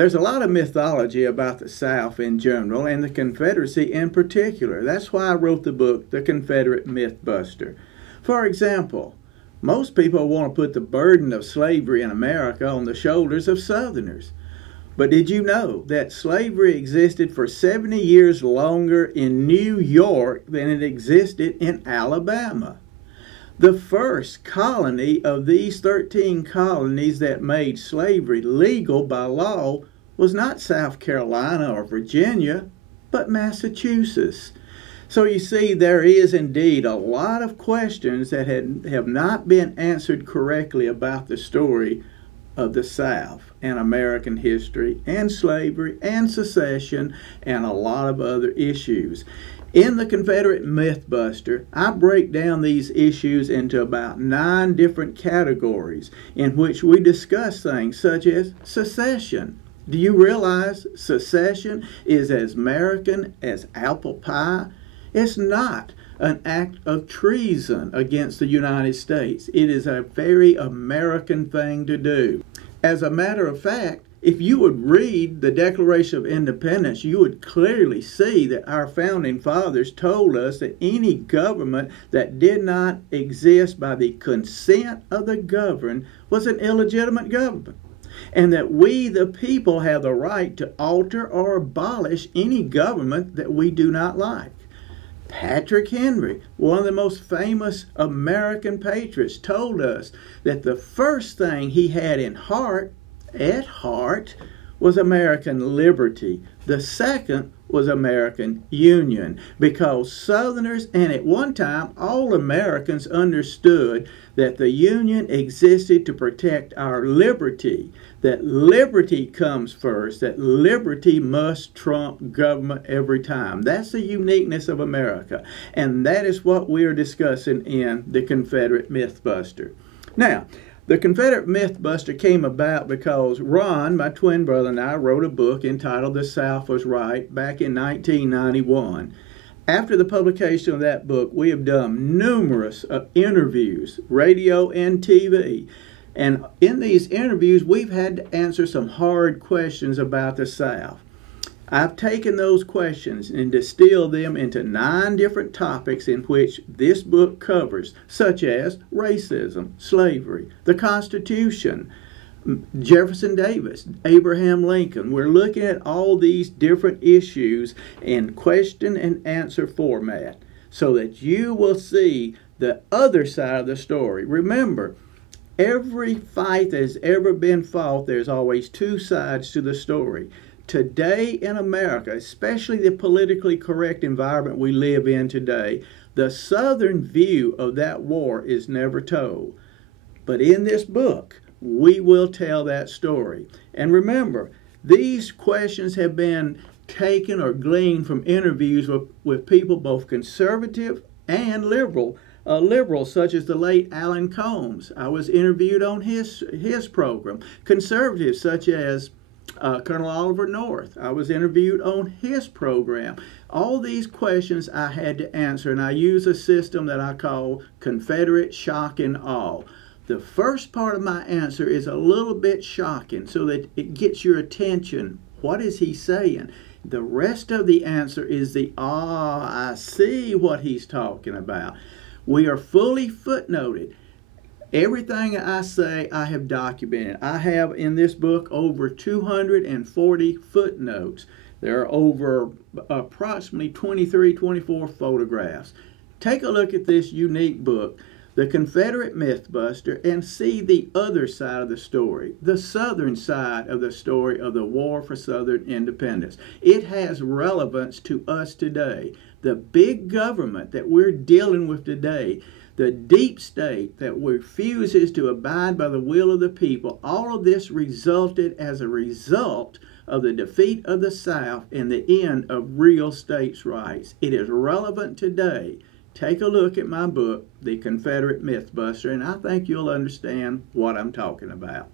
There's a lot of mythology about the South in general and the Confederacy in particular. That's why I wrote the book, The Confederate Mythbuster. For example, most people want to put the burden of slavery in America on the shoulders of Southerners. But did you know that slavery existed for 70 years longer in New York than it existed in Alabama? The first colony of these 13 colonies that made slavery legal by law was not South Carolina or Virginia, but Massachusetts. So you see, there is indeed a lot of questions that have not been answered correctly about the story of the South and American history and slavery and secession and a lot of other issues. In the Confederate Mythbuster, I break down these issues into about 9 different categories in which we discuss things such as secession. Do you realize secession is as American as apple pie? It's not an act of treason against the United States. It is a very American thing to do. As a matter of fact, if you would read the Declaration of Independence, you would clearly see that our founding fathers told us that any government that did not exist by the consent of the governed was an illegitimate government, and that we, the people, have the right to alter or abolish any government that we do not like. Patrick Henry, one of the most famous American patriots, told us that the first thing he had at heart, was American liberty. The second was American union, because Southerners and at one time all Americans understood that the Union existed to protect our liberty, that liberty comes first, that liberty must trump government every time. That's the uniqueness of America, and that is what we are discussing in the Confederate Mythbuster. Now, the Confederate Mythbuster came about because Ron, my twin brother, and I wrote a book entitled The South Was Right back in 1991. After the publication of that book, we have done numerous interviews, radio and TV. And in these interviews, we've had to answer some hard questions about the South. I've taken those questions and distilled them into 9 different topics in which this book covers, such as racism, slavery, the Constitution, Jefferson Davis, Abraham Lincoln. We're looking at all these different issues in question and answer format so that you will see the other side of the story. Remember, every fight that has ever been fought, there's always 2 sides to the story. Today in America, especially the politically correct environment we live in today, the Southern view of that war is never told. But in this book, we will tell that story. And remember, these questions have been taken or gleaned from interviews with people both conservative and liberal. Liberals such as the late Alan Combs. I was interviewed on his program. Conservatives such as Colonel Oliver North. I was interviewed on his program. All these questions I had to answer, and I use a system that I call Confederate shock and awe. The first part of my answer is a little bit shocking so that it gets your attention. What is he saying? The rest of the answer is the, I see what he's talking about. We are fully footnoted. Everything I say, I have documented. I have in this book over 240 footnotes. There are over approximately 23, 24 photographs. Take a look at this unique book, The Confederate Mythbuster, and see the other side of the story, the Southern side of the story of the War for Southern Independence. It has relevance to us today. The big government that we're dealing with today, the deep state that refuses to abide by the will of the people, all of this resulted as a result of the defeat of the South and the end of real states' rights. It is relevant today. Take a look at my book, The Confederate Mythbuster, and I think you'll understand what I'm talking about.